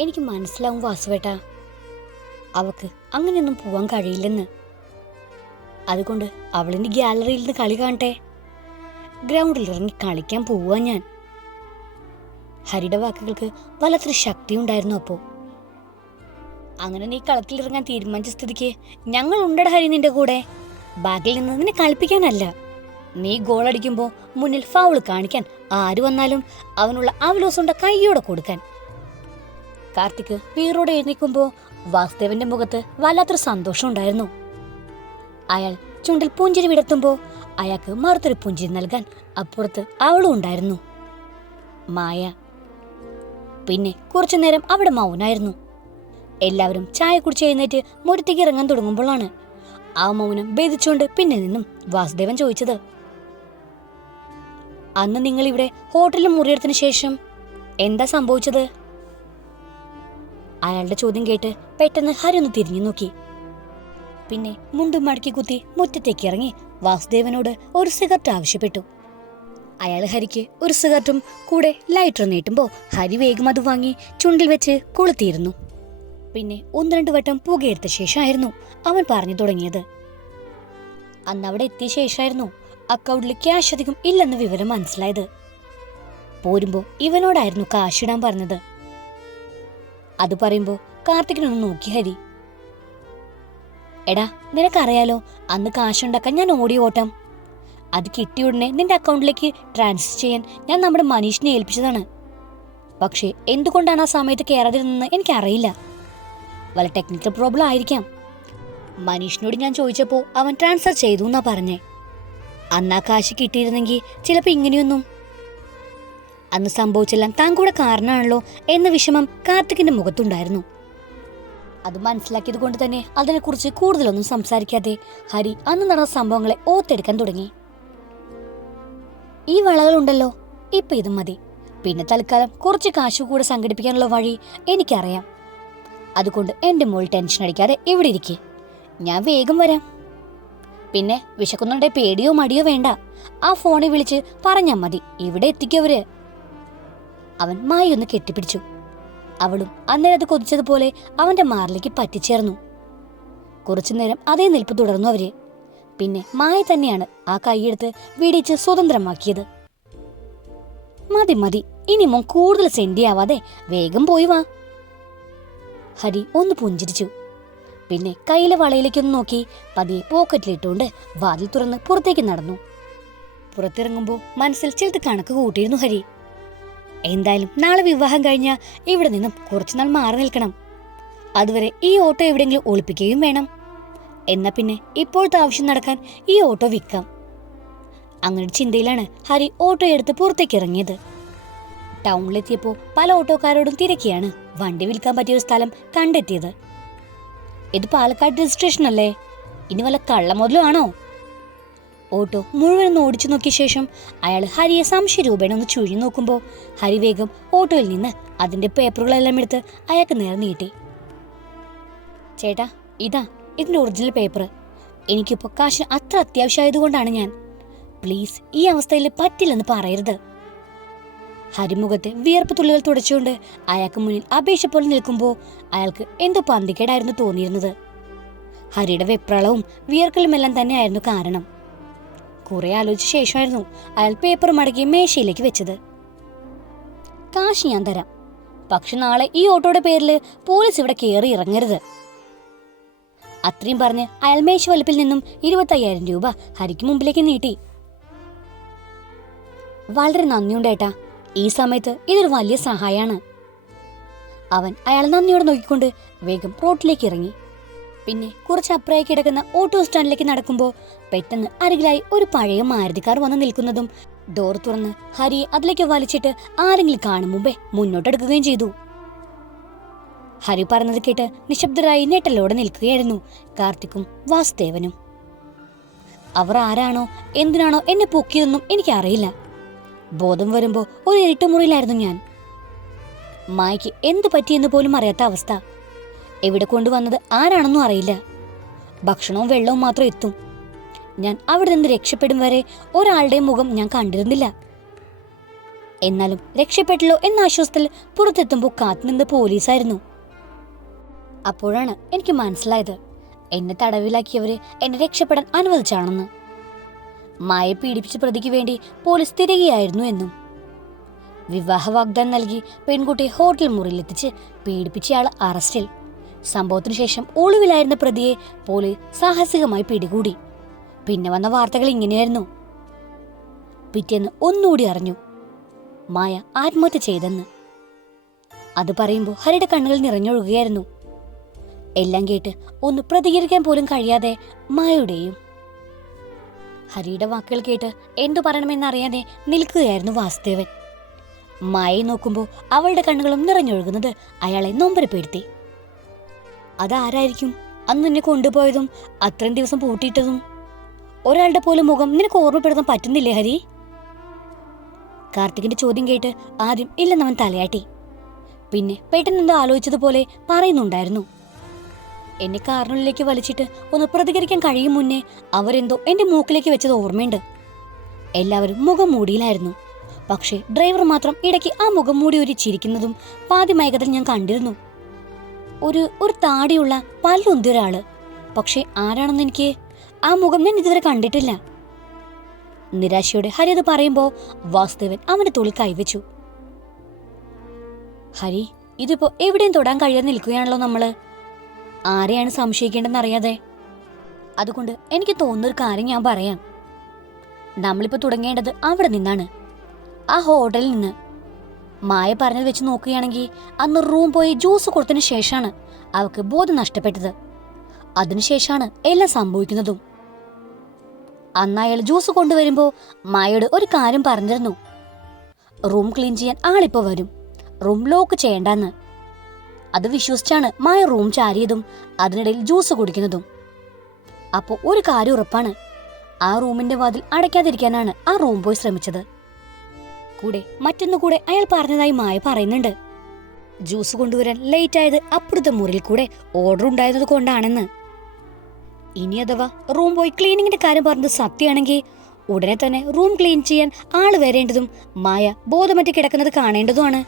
എനിക്ക് മനസ്സിലാവും വാസുവേട്ട. അവക്ക് അങ്ങനെയൊന്നും പോവാൻ കഴിയില്ലെന്ന്. അതുകൊണ്ട് അവളിന്റെ ഗ്യാലറിയിൽ നിന്ന് കളി കാണട്ടെ. ഗ്രൗണ്ടിൽ ഇറങ്ങി കളിക്കാൻ പോവാ ഞാൻ. ഹരിയുടെ വാക്കുകൾക്ക് വല്ലാത്തൊരു ശക്തി ഉണ്ടായിരുന്നു അപ്പോ. അങ്ങനെ നീ കളത്തിൽ ഇറങ്ങാൻ തീരുമാനിച്ച സ്ഥിതിക്ക് ഞങ്ങൾ ഉണ്ടട ഹരി നിന്റെ കൂടെ. ബാക്കിൽ നിന്ന് നിന്നെ കളിപ്പിക്കാനല്ല. നീ ഗോൾ അടിക്കുമ്പോ മുന്നിൽ ഫൗൾ കാണിക്കാൻ ആര് വന്നാലും അവനുള്ള അവലോസുണ്ട കൈയോടെ കൊടുക്കാൻ. കാർത്തിക് വീറോടെ എഴുന്നേക്കുമ്പോ വാസുദേവന്റെ മുഖത്ത് വല്ലാത്തൊരു സന്തോഷം ഉണ്ടായിരുന്നു. അയാൾ ചുണ്ടിൽ പുഞ്ചിരി വിടത്തുമ്പോ അയാൾക്ക് മറുത്തൊരു പുഞ്ചിരി നൽകാൻ അപ്പുറത്ത് അവളും ഉണ്ടായിരുന്നു. മായ. പിന്നെ കുറച്ചു നേരം അവിടെ മൗനായിരുന്നു. എല്ലാവരും ചായ കുടിച്ച് എഴുന്നേറ്റ് മുരത്തേക്ക് ഇറങ്ങാൻ തുടങ്ങുമ്പോഴാണ് ആ മൗനം ഭേദിച്ചുകൊണ്ട് പിന്നെ നിന്നും വാസുദേവൻ ചോദിച്ചത്. അന്ന് നിങ്ങൾ ഇവിടെ ഹോട്ടലിൽ മുറിയെടുത്തിന് ശേഷം എന്താ സംഭവിച്ചത്? അയാളുടെ ചോദ്യം കേട്ട് പെട്ടെന്ന് ഹരൊന്ന് തിരിഞ്ഞു നോക്കി. പിന്നെ മുണ്ടും മടക്കി കുത്തി മുറ്റത്തേക്ക് ഇറങ്ങി വാസുദേവനോട് ഒരു സിഗരറ്റ് ആവശ്യപ്പെട്ടു. അയാൾ ഹരിക്ക് ഒരു സിഗരറ്റും കൂടെ ലൈറ്റർ നീട്ടുമ്പോൾ ഹരി വേഗം അത് വാങ്ങി ചുണ്ടിൽ വെച്ച് കൊളുത്തിയിരുന്നു. പിന്നെ ഒന്ന് രണ്ട് വട്ടം പുകയെടുത്ത ശേഷമായിരുന്നു അവൻ പറഞ്ഞു തുടങ്ങിയത്. അന്ന് അവിടെ എത്തിയ ശേഷമായിരുന്നു അക്കൗണ്ടിൽ ക്യാഷ് അധികം ഇല്ലെന്ന വിവരം മനസ്സിലായത്. പോരുമ്പോൾ ഇവനോടായിരുന്നു കാശിടാൻ പറഞ്ഞത്. അത് പറയുമ്പോ കാർത്തികിനൊന്ന് നോക്കി ഹരി. എടാ നിനക്കറിയാലോ അന്ന് കാശുണ്ടാക്കാൻ ഞാൻ ഓടി ഓട്ടം. അത് കിട്ടിയ ഉടനെ നിന്റെ അക്കൗണ്ടിലേക്ക് ട്രാൻസ്ഫർ ചെയ്യാൻ ഞാൻ നമ്മുടെ മനീഷിനെ ഏൽപ്പിച്ചതാണ്. പക്ഷേ എന്തുകൊണ്ടാണ് ആ സമയത്ത് കയറാതിരുന്നതെന്ന് എനിക്കറിയില്ല. വല്ല ടെക്നിക്കൽ പ്രോബ്ലം ആയിരിക്കാം. മനീഷിനോട് ഞാൻ ചോദിച്ചപ്പോൾ അവൻ ട്രാൻസ്ഫർ ചെയ്തു എന്നാ പറഞ്ഞേ. അന്നാ കാശ് കിട്ടിയിരുന്നെങ്കിൽ ചിലപ്പോൾ ഇങ്ങനെയൊന്നും അന്ന് സംഭവിച്ചെല്ലാം താൻ കൂടെ കാരണമാണല്ലോ എന്ന വിഷമം കാർത്തികിന്റെ മുഖത്തുണ്ടായിരുന്നു. അത് മനസ്സിലാക്കിയത് കൊണ്ട് തന്നെ അതിനെക്കുറിച്ച് കൂടുതലൊന്നും സംസാരിക്കാതെ ഹരി അന്ന് നടന്ന സംഭവങ്ങളെ ഓർത്തെടുക്കാൻ തുടങ്ങി. ഈ വളകളുണ്ടല്ലോ ഇപ്പൊ ഇത് മതി. പിന്നെ തൽക്കാലം കുറച്ച് കാശ് കൂടെ സംഘടിപ്പിക്കാനുള്ള വഴി എനിക്കറിയാം. അതുകൊണ്ട് എന്റെ മോൾ ടെൻഷൻ അടിക്കാതെ ഇവിടെ ഇരിക്കെ. ഞാൻ വേഗം വരാം. പിന്നെ വിശക്കുന്നുണ്ടെ പേടിയോ മടിയോ വേണ്ട. ആ ഫോണിൽ വിളിച്ച് പറഞ്ഞാ മതി. ഇവിടെ എത്തിക്കവര് അവൻ മായൊന്ന് കെട്ടിപ്പിടിച്ചു. അവളും അന്നേരം അത് കൊതിച്ചതുപോലെ അവന്റെ മാറിലേക്ക് പറ്റിച്ചേർന്നു. കുറച്ചു നേരം അതേ നിൽപ്പ് തുടർന്നു അവർ. പിന്നെ മായ തന്നെയാണ് ആ കൈയെടുത്ത് വിടിച്ച് സ്വതന്ത്രമാക്കിയത്. മതി മതി. ഇനി മോൻ കൂടുതൽ സെന്റിയാവാതെ വേഗം പോയി വാ. ഹരി ഒന്ന് പുഞ്ചിരിച്ചു. പിന്നെ കയ്യിലെ വളയിലേക്കൊന്ന് നോക്കി പതിയെ പോക്കറ്റിലിട്ടുകൊണ്ട് വാതിൽ തുറന്ന് പുറത്തേക്ക് നടന്നു. പുറത്തിറങ്ങുമ്പോൾ മനസ്സിൽ ചിലത് കണക്ക് കൂട്ടിയിരുന്നു ഹരി. എന്തായാലും നാളെ വിവാഹം കഴിഞ്ഞാൽ ഇവിടെ നിന്നും കുറച്ചുനാൾ മാറി നിൽക്കണം. അതുവരെ ഈ ഓട്ടോ എവിടെയെങ്കിലും ഒളിപ്പിക്കുകയും വേണം. എന്നാ പിന്നെ ഇപ്പോഴത്തെ ആവശ്യം നടക്കാൻ ഈ ഓട്ടോ വിൽക്കാം. അങ്ങനെ ചിന്തയിലാണ് ഹരി ഓട്ടോ എടുത്ത് പുറത്തേക്ക് ഇറങ്ങിയത്. ടൗണിലെത്തിയപ്പോൾ പല ഓട്ടോക്കാരോടും തിരക്കിയാണ് വണ്ടി വിൽക്കാൻ പറ്റിയ ഒരു സ്ഥലം കണ്ടെത്തിയത്. ഇത് പാലക്കാട് രജിസ്ട്രേഷൻ അല്ലേ ഇനി വല്ല കള്ളമുതലും ആണോ? ഓട്ടോ മുഴുവനും ഓടിച്ചു നോക്കിയ ശേഷം അയാൾ ഹരിയെ സംശയരൂപേണ ഒന്ന് ചുഴി നോക്കുമ്പോൾ ഹരി വേഗം ഓട്ടോയിൽ നിന്ന് അതിന്റെ പേപ്പറുകളെല്ലാം എടുത്ത് അയാൾക്ക് നേരെ നീട്ടി. ചേട്ടാ ഇതാ ഇതിന്റെ ഒറിജിനൽ പേപ്പർ എനിക്കിപ്പോൾ കാശ് അത്ര അത്യാവശ്യമായതുകൊണ്ടാണ് ഞാൻ. പ്ലീസ് ഈ അവസ്ഥയിൽ പറ്റില്ലെന്ന് പറയരുത്. ഹരിമുഖത്തെ വിയർപ്പ് തുള്ളികൾ തുടച്ചുകൊണ്ട് അയാൾക്ക് മുന്നിൽ അപേക്ഷ പോലെ നിൽക്കുമ്പോൾ അയാൾക്ക് എന്തോ പന്തികേടായിരുന്നു തോന്നിയിരുന്നത്. ഹരിയുടെ വെപ്രളവും വിയർക്കലുമെല്ലാം തന്നെയായിരുന്നു കാരണം. കുറെ ആലോചിച്ച ശേഷമായിരുന്നു അയാൾ പേപ്പർ മടക്കി മേശയിലേക്ക് വെച്ചത്. കാശ് ഞാൻ തരാം. പക്ഷെ നാളെ ഈ ഓട്ടോയുടെ പേരിൽ പോലീസ് ഇവിടെ കയറി ഇറങ്ങരുത്. അത്രയും പറഞ്ഞ് അയാൾ മേശ വലിപ്പിൽ നിന്നും ഇരുപത്തയ്യായിരം രൂപ ഹരിക്ക് മുമ്പിലേക്ക് നീട്ടി. വളരെ നന്ദിയുണ്ടേട്ടാ ഈ സമയത്ത് ഇതൊരു വലിയ സഹായമാണ് അവൻ അയാൾ നന്ദിയോടെ നോക്കിക്കൊണ്ട് വേഗം റോട്ടിലേക്ക് ഇറങ്ങി. പിന്നെ കുറച്ച് അപ്പുറമായി കിടക്കുന്ന ഓട്ടോ സ്റ്റാൻഡിലേക്ക് നടക്കുമ്പോൾ പെട്ടെന്ന് അരികിലായി ഒരു പഴയ മാരുതി കാർ വന്ന് നിൽക്കുന്നതും. ഡോർ തുറന്ന് ഹരിയെ അതിലേക്ക് വലിച്ചിട്ട് ആരെങ്കിലും കാണും മുമ്പേ മുന്നോട്ടെടുക്കുകയും ചെയ്തു. ഹരി പറഞ്ഞത് കേട്ട് നിശബ്ദരായി ഞെട്ടലോടെ നിൽക്കുകയായിരുന്നു കാർത്തിക്കും വാസുദേവനും. അവർ ആരാണോ എന്തിനാണോ എന്നെ പൊക്കിയതെന്നും എനിക്കറിയില്ല. ബോധം വരുമ്പോൾ ഒരു ഇരുട്ടുമുറിയിലായിരുന്നു ഞാൻ. മായ്ക്ക് എന്ത് പറ്റിയെന്ന് പോലും അറിയാത്ത അവസ്ഥ. എവിടെ കൊണ്ടുവന്നത് ആരാണെന്നും അറിയില്ല. ഭക്ഷണവും വെള്ളവും മാത്രം എത്തും. ഞാൻ അവിടെ നിന്ന് രക്ഷപ്പെടും വരെ ഒരാളുടെ മുഖം ഞാൻ കണ്ടിരുന്നില്ല. എന്നാലും രക്ഷപ്പെട്ടല്ലോ എന്ന ആശ്വാസത്തിൽ പുറത്തെത്തുമ്പോൾ കാത്തുനിന്ന് പോലീസായിരുന്നു. അപ്പോഴാണ് എനിക്ക് മനസ്സിലായത് എന്നെ തടവിലാക്കിയവര് എന്നെ രക്ഷപ്പെടാൻ അനുവദിച്ചാണെന്ന്. മായ പീഡിപ്പിച്ച പ്രതിക്ക് വേണ്ടി പോലീസ് തിരികെയായിരുന്നു എന്നും. വിവാഹ വാഗ്ദാനം നൽകി പെൺകുട്ടിയെ ഹോട്ടൽ മുറിയിലെത്തിച്ച് പീഡിപ്പിച്ചയാൾ അറസ്റ്റിൽ. സംഭവത്തിനു ശേഷം ഒളിവിലായിരുന്ന പ്രതിയെ പോലീസ് സാഹസികമായി പിടികൂടി. പിന്നെ വന്ന വാർത്തകൾ ഇങ്ങനെയായിരുന്നു. പിറ്റേന്ന് ഒന്നുകൂടി അറിഞ്ഞു. മായ ആത്മഹത്യ ചെയ്തെന്ന്. അത് പറയുമ്പോൾ ഹരിയുടെ കണ്ണുകൾ നിറഞ്ഞൊഴുകുകയായിരുന്നു. എല്ലാം കേട്ട് ഒന്ന് പ്രതികരിക്കാൻ പോലും കഴിയാതെ മായയുടെയും. ഹരിയുടെ വാക്കുകൾ കേട്ട് എന്തു പറയണമെന്നറിയാതെ നിൽക്കുകയായിരുന്നു വാസുദേവൻ. മായയെ നോക്കുമ്പോൾ അവളുടെ കണ്ണുകളും നിറഞ്ഞൊഴുകുന്നത് അയാളെ നൊമ്പരപ്പെടുത്തി. അതാരായിരിക്കും? അന്ന് നിന്നെ കൊണ്ടുപോയതും അത്രയും ദിവസം പൂട്ടിയിട്ടതും. ഒരാളുടെ പോലും മുഖം നിനക്ക് ഓർമ്മപ്പെടുത്താൻ പറ്റുന്നില്ലേ ഹരി? കാർത്തികിന്റെ ചോദ്യം കേട്ട് ആദ്യം ഇല്ലെന്നവൻ തലയാട്ടി. പിന്നെ പെട്ടെന്ന് എന്തോ ആലോചിച്ചതുപോലെ പറയുന്നുണ്ടായിരുന്നു. എന്നെ കാറിനുള്ളിലേക്ക് വലിച്ചിട്ട് ഒന്ന് പ്രതികരിക്കാൻ കഴിയും മുന്നേ അവരെന്തോ എന്റെ മൂക്കിലേക്ക് വെച്ചത് ഓർമ്മയുണ്ട്. എല്ലാവരും മുഖം മൂടിയിലായിരുന്നു. പക്ഷേ ഡ്രൈവർ മാത്രം ഇടയ്ക്ക് ആ മുഖം മൂടി ഒരു ചിരിക്കുന്നതും പാതി മയക്കത്തിൽ ഞാൻ കണ്ടിരുന്നു. ഒരു ഒരു താടിയുള്ള പല്ലുന്തിയ ഒരാൾ പക്ഷെ ആരാണെന്ന് എനിക്ക് ആ മുഖം ഞാൻ ഇതുവരെ കണ്ടിട്ടില്ല. നിരാശയോടെ ഹരി അത് പറയുമ്പോ വാസുദേവൻ അവന്റെ തുള്ളി കൈവച്ചു. ഹരി ഇതിപ്പോ എവിടെയും തൊടാൻ കഴിയാതെ നിൽക്കുകയാണല്ലോ നമ്മൾ. ആരെയാണ് സംശയിക്കേണ്ടെന്ന് അറിയാതെ അതുകൊണ്ട് എനിക്ക് തോന്നുന്നൊരു കാര്യം ഞാൻ പറയാം. നമ്മളിപ്പോ തുടങ്ങേണ്ടത് അവിടെ നിന്നാണ്. ആ ഹോട്ടലിൽ നിന്ന് മായ പറഞ്ഞത് വെച്ച് നോക്കുകയാണെങ്കിൽ അന്ന് റൂം പോയി ജ്യൂസ് കൊടുത്തതിന് ശേഷമാണ് അവൾക്ക് ബോധം നഷ്ടപ്പെട്ടത്. അതിനുശേഷമാണ് എല്ലാം സംഭവിക്കുന്നതും. അന്ന് അയാൾ ജ്യൂസ് കൊണ്ടുവരുമ്പോൾ മായയോട് ഒരു കാര്യം പറഞ്ഞിരുന്നു. റൂം ക്ലീൻ ചെയ്യാൻ ആളിപ്പോ വരും. റൂം ലോക്ക് ചെയ്യണ്ടെന്ന്. അത് വിശ്വസിച്ചാണ് മായ റൂം ചാരിയതും അതിനിടയിൽ ജ്യൂസ് കുടിക്കുന്നതും. അപ്പോൾ ഒരു കാര്യം ഉറപ്പാണ്. ആ റൂമിന്റെ വാതിൽ അടയ്ക്കാതിരിക്കാനാണ് ആ റൂം പോയി ശ്രമിച്ചത്. കൂടെ മറ്റൊന്നുകൂടെ അയാൾ പറഞ്ഞതായി മായ പറയുന്നുണ്ട്. ജ്യൂസ് കൊണ്ടുവരാൻ ലേറ്റ് ആയത് അപ്പുറത്തെ മുറിയിൽ കൂടെ ഓർഡർ ഉണ്ടായിരുന്നത് കൊണ്ടാണെന്ന്. ഇനി അഥവാ റൂം പോയി ക്ലീനിങ്ങിന്റെ കാര്യം പറഞ്ഞത് സത്യമാണെങ്കിൽ ഉടനെ തന്നെ റൂം ക്ലീൻ ചെയ്യാൻ ആൾ വരേണ്ടതും മായ ബോധമറ്റി കിടക്കുന്നത് കാണേണ്ടതുമാണ്.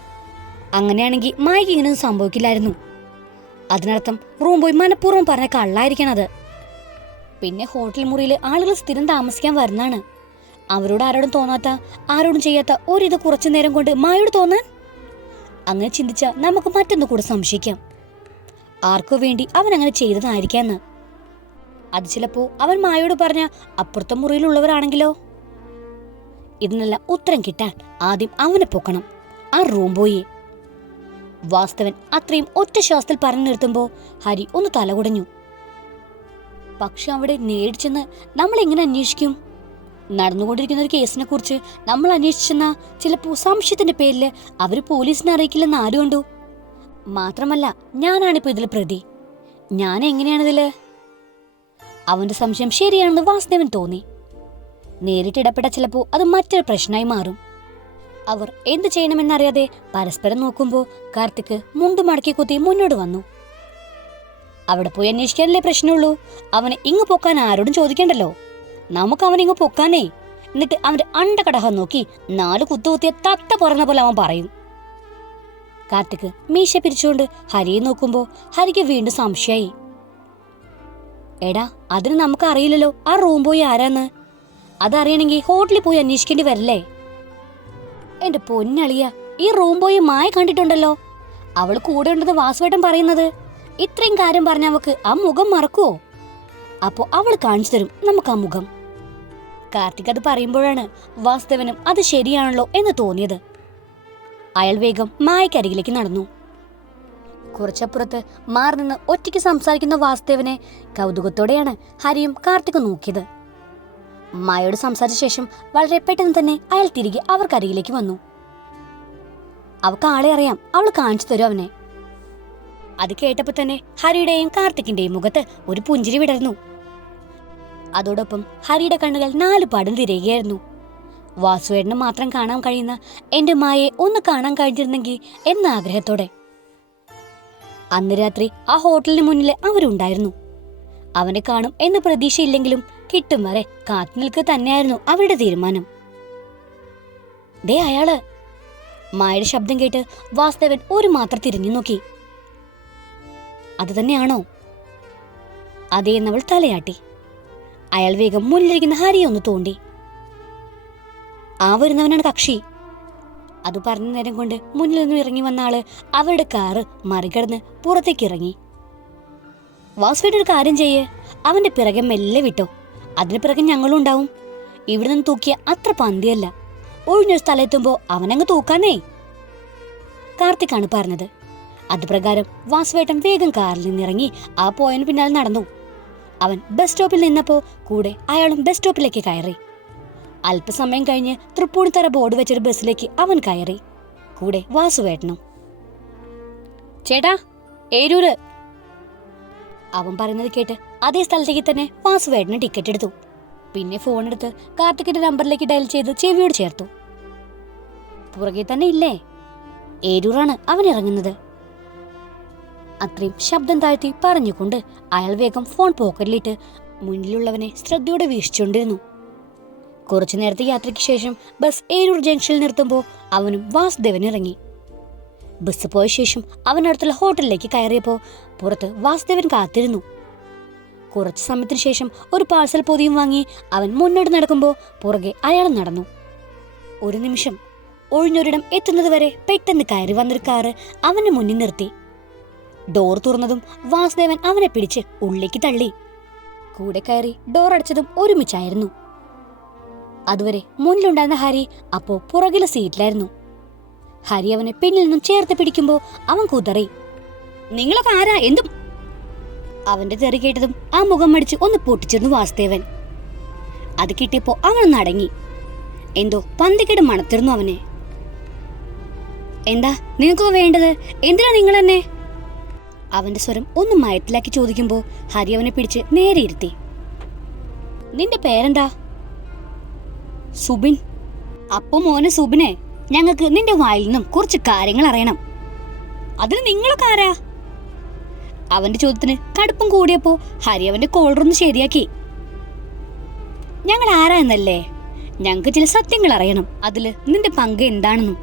അങ്ങനെയാണെങ്കിൽ മായക്ക് ഇങ്ങനെയൊന്നും സംഭവിക്കില്ലായിരുന്നു. അതിനർത്ഥം റൂം പോയി മനഃപൂർവം പറഞ്ഞ കള്ളായിരിക്കണത്. പിന്നെ ഹോട്ടൽ മുറിയിൽ ആളുകൾ സ്ഥിരം താമസിക്കാൻ വരുന്നതാണ്. അവരോട് ആരോടും തോന്നാത്ത ആരോടും ചെയ്യാത്ത ഒരിത് കുറച്ചു നേരം കൊണ്ട് മായോട് തോന്നാൻ? അങ്ങനെ ചിന്തിച്ച നമുക്ക് മറ്റൊന്നു കൂടെ സംശയിക്കാം. ആർക്കോ വേണ്ടി അവൻ അങ്ങനെ ചെയ്തതായിരിക്കാന്ന്. അത് ചിലപ്പോ അവൻ മായോട് പറഞ്ഞ അപ്പുറത്തെ മുറിയിലുള്ളവരാണെങ്കിലോ? ഇതിനെല്ലാം ഉത്തരം കിട്ടാൻ ആദ്യം അവനെ പൊക്കണം. ആ റൂം പോയി. വാസ്തവൻ അത്രയും ഒറ്റ ശ്വാസത്തിൽ പറഞ്ഞു നിർത്തുമ്പോ ഹരി ഒന്ന് തലകുടഞ്ഞു. പക്ഷെ അവിടെ നേടിച്ചെന്ന് നമ്മൾ എങ്ങനെ അന്വേഷിക്കും? നടന്നുകൊണ്ടിരിക്കുന്ന ഒരു കേസിനെ കുറിച്ച് നമ്മൾ അന്വേഷിച്ചെന്ന ചില സംശയത്തിന്റെ പേരിൽ അവർ പോലീസിനെ അറിയിക്കില്ലെന്ന് ആരും കണ്ടു? മാത്രമല്ല ഞാനാണിപ്പോ ഇതിൽ പ്രതി. ഞാൻ എങ്ങനെയാണിതിൽ അവന്റെ സംശയം ശരിയാണെന്ന് വാസുദേവൻ തോന്നി. നേരിട്ട് നേരിട്ടിടപെട്ട ചിലപ്പോ അത് മറ്റൊരു പ്രശ്നമായി മാറും. അവർ എന്ത് ചെയ്യണമെന്നറിയാതെ പരസ്പരം നോക്കുമ്പോൾ കാർത്തിക് മുണ്ടു മടക്കി കുത്തി മുന്നോട്ട് വന്നു. അവിടെ പോയി അന്വേഷിക്കാനല്ലേ പ്രശ്നമുള്ളൂ? അവനെ ഇങ്ങ് പോക്കാൻ ആരോടും ചോദിക്കണ്ടല്ലോ? നമുക്ക് അവനിങ്ങ് പൊക്കാനേ. എന്നിട്ട് അവന്റെ അണ്ടകടഹം നോക്കി നാല് കുത്തുകുത്തിയ തത്ത പറഞ്ഞ പോലെ അവൻ പറയും. കാർത്തിക് മീശ പിരിച്ചുകൊണ്ട് ഹരിയെ നോക്കുമ്പോ ഹരിക്ക് വീണ്ടും സംശയായി. എടാ അതിന് നമുക്ക് അറിയില്ലല്ലോ ആ റൂം പോയി ആരാന്ന്. അതറിയണമെങ്കിൽ ഹോട്ടലിൽ പോയി അന്വേഷിക്കേണ്ടി വരില്ലേ? എന്റെ പൊന്നളിയ ഈ റൂം പോയി മായ കണ്ടിട്ടുണ്ടല്ലോ. അവൾ കൂടെ ഉണ്ടെന്ന് വാസുവേട്ടൻ പറയുന്നത്. ഇത്രയും കാര്യം പറഞ്ഞ അവക്ക് ആ മുഖം മറക്കുവോ? അപ്പോ അവൾ കാണിച്ചു തരും നമുക്ക് ആ മുഖം. കാർത്തിക് അത് പറയുമ്പോഴാണ് വാസ്തവനും അത് ശരിയാണല്ലോ എന്ന് തോന്നിയത്. അയാൾ വേഗം മായക്കരികിലേക്ക് നടന്നു. കുറച്ചപ്പുറത്ത് മാറി നിന്ന് ഒറ്റയ്ക്ക് സംസാരിക്കുന്ന വാസുദേവനെ കൗതുകത്തോടെയാണ് ഹരിയും കാർത്തിക് നോക്കിയത്. മായയോട് സംസാരിച്ച ശേഷം വളരെ പെട്ടെന്ന് തന്നെ അയാൾ തിരികെ അവർക്കരികിലേക്ക് വന്നു. അവൾക്ക് ആളെ അറിയാം അവൾ കാണിച്ചു തരും അവനെ. അത് കേട്ടപ്പോ തന്നെ ഹരിയുടെയും കാർത്തിക്കിന്റെയും മുഖത്ത് ഒരു പുഞ്ചിരി വിടർന്നു. അതോടൊപ്പം ഹരിയുടെ കണ്ണുകൾ നാല് പാടും തിരയുകയായിരുന്നു. വാസുവേട്ടന് മാത്രം കാണാൻ കഴിയുന്ന എന്റെ മായയെ ഒന്ന് കാണാൻ കഴിഞ്ഞിരുന്നെങ്കിൽ എന്ന ആഗ്രഹത്തോടെ. അന്ന് രാത്രി ആ ഹോട്ടലിന് മുന്നിൽ അവരുണ്ടായിരുന്നു. അവനെ കാണും എന്ന പ്രതീക്ഷയില്ലെങ്കിലും കിട്ടും വരെ കാത്തു നിൽക്കുക തന്നെയായിരുന്നു അവരുടെ തീരുമാനം. ദേ അയാൾ. മായയുടെ ശബ്ദം കേട്ട് വാസുദേവൻ ഒരു മാത്രം തിരിഞ്ഞു നോക്കി. അത് തന്നെയാണോ? അതേ എന്നവൾ തലയാട്ടി. അയാൾ വേഗം മുന്നിലിരിക്കുന്ന ഹരിയെ ഒന്ന് തോണ്ടി. ആ വരുന്നവനാണ് കക്ഷി. അത് പറഞ്ഞ നേരം കൊണ്ട് മുന്നിൽ നിന്നും ഇറങ്ങി വന്ന ആൾ അവരുടെ കാറ് മറികടന്ന് പുറത്തേക്ക് ഇറങ്ങി. വാസുവേട്ട ഒരു കാര്യം ചെയ്യ്. അവന്റെ പിറകെ മെല്ലെ വിട്ടോ. അതിന് പിറകെ ഞങ്ങളും ഉണ്ടാവും. ഇവിടെ നിന്ന് തൂക്കിയ അത്ര പന്തിയല്ല. ഒഴിഞ്ഞൊരു സ്ഥലത്തെത്തുമ്പോ അവനങ്ങ് തൂക്കാനേ കാർത്തിക്കാണ് പറഞ്ഞത്. അതുപ്രകാരം വാസുവേട്ടൻ വേഗം കാറിൽ നിന്നിറങ്ങി ആ പോയന് പിന്നാലെ നടന്നു. അവൻ ബസ് സ്റ്റോപ്പിൽ നിന്നപ്പോൾ കൂടെ അയാളും ബസ് സ്റ്റോപ്പിലേക്ക് കയറി. അല്പസമയം കഴിഞ്ഞ് തൃപ്പൂണിത്തറ ബോർഡ് വെച്ചൊരു ബസ്സിലേക്ക് അവൻ കയറി. കൂടെ വാസുവേട്ടനും. ചേട്ടാ ഏരൂര്. അവൻ പറയുന്നത് കേട്ട് അതേ സ്ഥലത്തേക്ക് തന്നെ വാസുവേട്ടന് ടിക്കറ്റ് എടുത്തു. പിന്നെ ഫോൺ എടുത്ത് കാർത്തിക്കിന്റെ നമ്പറിലേക്ക് ഡയൽ ചെയ്ത് ചെവിയോട് ചേർത്തു. പുറകെ തന്നെ ഇല്ലേ? ഏരൂറാണ് അവൻ ഇറങ്ങുന്നത്. അത്രയും ശബ്ദം താഴ്ത്തി പറഞ്ഞുകൊണ്ട് അയാൾ വേഗം ഫോൺ പോക്കറ്റിലിട്ട് മുന്നിലുള്ളവനെ ശ്രദ്ധയോടെ വീക്ഷിച്ചുകൊണ്ടിരുന്നു. കുറച്ചു നേരത്തെ യാത്രയ്ക്ക് ശേഷം ബസ് ഏരൂർ ജംഗ്ഷനിൽ നിർത്തുമ്പോൾ അവനും വാസുദേവൻ ഇറങ്ങി. ബസ് പോയ ശേഷം അവനടുത്തുള്ള ഹോട്ടലിലേക്ക് കയറിയപ്പോൾ പുറത്ത് വാസുദേവൻ കാത്തിരുന്നു. കുറച്ച് സമയത്തിന് ശേഷം ഒരു പാഴ്സൽ പൊതിയും വാങ്ങി അവൻ മുന്നോട്ട് നടക്കുമ്പോൾ പുറകെ അയാൾ നടന്നു. ഒരു നിമിഷം ഒഴിഞ്ഞൊരിടം എത്തുന്നത് വരെ പെട്ടെന്ന് കയറി വന്നൊരു കാറ് അവന് മുന്നിൽ നിർത്തി. ഡോർ തുറന്നതും വാസുദേവൻ അവനെ പിടിച്ച് ഉള്ളിലേക്ക് തള്ളി. കൂടെ കയറി ഡോർ അടച്ചതും ഒരുമിച്ചായിരുന്നു. അതുവരെ മുന്നിലുണ്ടായിരുന്ന ഹരി അപ്പോ പുറകിലെ സീറ്റിലായിരുന്നു. ഹരി അവനെ പിന്നിൽ നിന്നും ചേർത്ത് പിടിക്കുമ്പോൾ അവൻ കുതറി നിങ്ങളൊക്കെ ആരാ? എന്തും? അവന്റെ തെറി കേട്ടതും ആ മുഖം മടിച്ച് ഒന്ന് പൊട്ടിച്ചിരുന്നു വാസുദേവൻ. അത് കിട്ടിയപ്പോ അവനൊന്ന് അടങ്ങി. എന്തോ പന്തികേട് മണത്തിരുന്നു അവനെ. എന്താ? നിങ്ങൾക്കോ വേണ്ടത്? എന്തിനാ നിങ്ങൾ എന്നെ അവന്റെ സ്വരം ഒന്ന് മയത്തിലാക്കി ചോദിക്കുമ്പോൾ ഹരി അവനെ പിടിച്ച് നേരെ ഇരുത്തി. നിന്റെ പേരെന്താ? സുബിൻ. അപ്പൊ മോനെ സുബിനെ ഞങ്ങൾക്ക് നിന്റെ വായിൽ നിന്നും കുറച്ച് കാര്യങ്ങൾ അറിയണം. അതിന് നിങ്ങളൊക്കെ ആരാ? അവന്റെ ചോദ്യത്തിന് കടുപ്പം കൂടിയപ്പോ ഹരി അവന്റെ കോളറൊന്ന് ശരിയാക്കി. ഞങ്ങൾ ആരാ എന്നല്ലേ? ഞങ്ങൾക്ക് ചില സത്യങ്ങൾ അറിയണം. അതിൽ നിന്റെ പങ്ക് എന്താണെന്നും.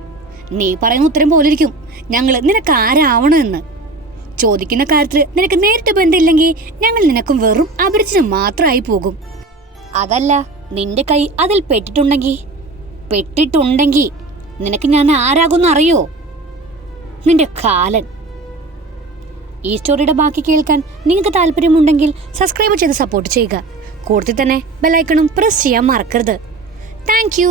നീ പറയുന്ന ഉത്തരം പോലിരിക്കും. ഞങ്ങൾ നിനക്ക് ആരാവണമെന്ന് ചോദിക്കുന്ന കാര്യത്തിൽ നിനക്ക് നേരിട്ട് ബന്ധമില്ലെങ്കിൽ ഞങ്ങൾ നിനക്കും വെറും അപരിചിതം മാത്രമായി പോകും. അതല്ല നിന്റെ കൈ അതിൽ പെട്ടിട്ടുണ്ടെങ്കിൽ പെട്ടിട്ടുണ്ടെങ്കിൽ നിനക്ക് ഞാൻ ആരാകുന്ന അറിയോ? നിന്റെ കാലൻ. ഈ സ്റ്റോറിയുടെ ബാക്കി കേൾക്കാൻ നിങ്ങൾക്ക് താല്പര്യമുണ്ടെങ്കിൽ സബ്സ്ക്രൈബ് ചെയ്ത് സപ്പോർട്ട് ചെയ്യുക. കൂടുതൽ തന്നെ ബെലൈക്കണും പ്രസ് ചെയ്യാൻ മറക്കരുത്. താങ്ക്